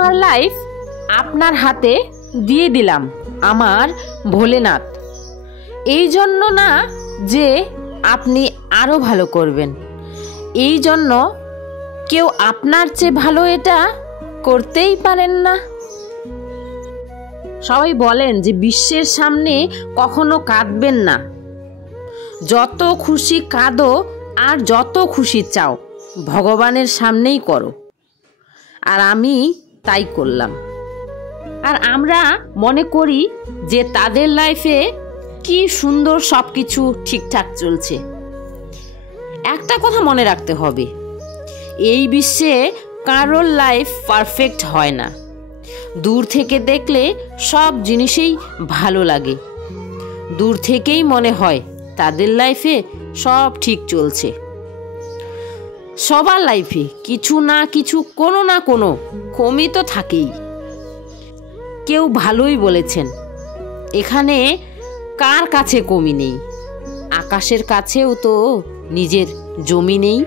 আমার লাইফ আপনার হাতে দিয়ে দিলাম আমার ভোলেনাথ। এই জন্য না যে আপনি আরও ভালো করবেন, এই জন্য কেউ আপনার চেয়ে ভালো এটা করতেই পারেন না। সবাই বলেন যে বিশ্বের সামনে কখনো কাঁদবেন না, যত খুশি কাঁদো আর যত খুশি চাও ভগবানের সামনেই করো। আর আমি তাই করলাম। আর আমরা মনে করি যে তাদের লাইফে কি সুন্দর সব কিছু ঠিকঠাক চলছে। একটা কথা মনে রাখতে হবে, এই বিশ্বে কারোর লাইফ পারফেক্ট হয় না। দূর থেকে দেখলে সব জিনিসেই ভালো লাগে, দূর থেকেই মনে হয় তাদের লাইফে সব ঠিক চলছে। সবার লাইফে কিছু না কিছু কোনো না কোনো কমই তো থাকেই। কেউ ভালোই বলেছেন, এখানে কার কাছে কমি নেই, আকাশের কাছেও তো নিজের জমি নেই।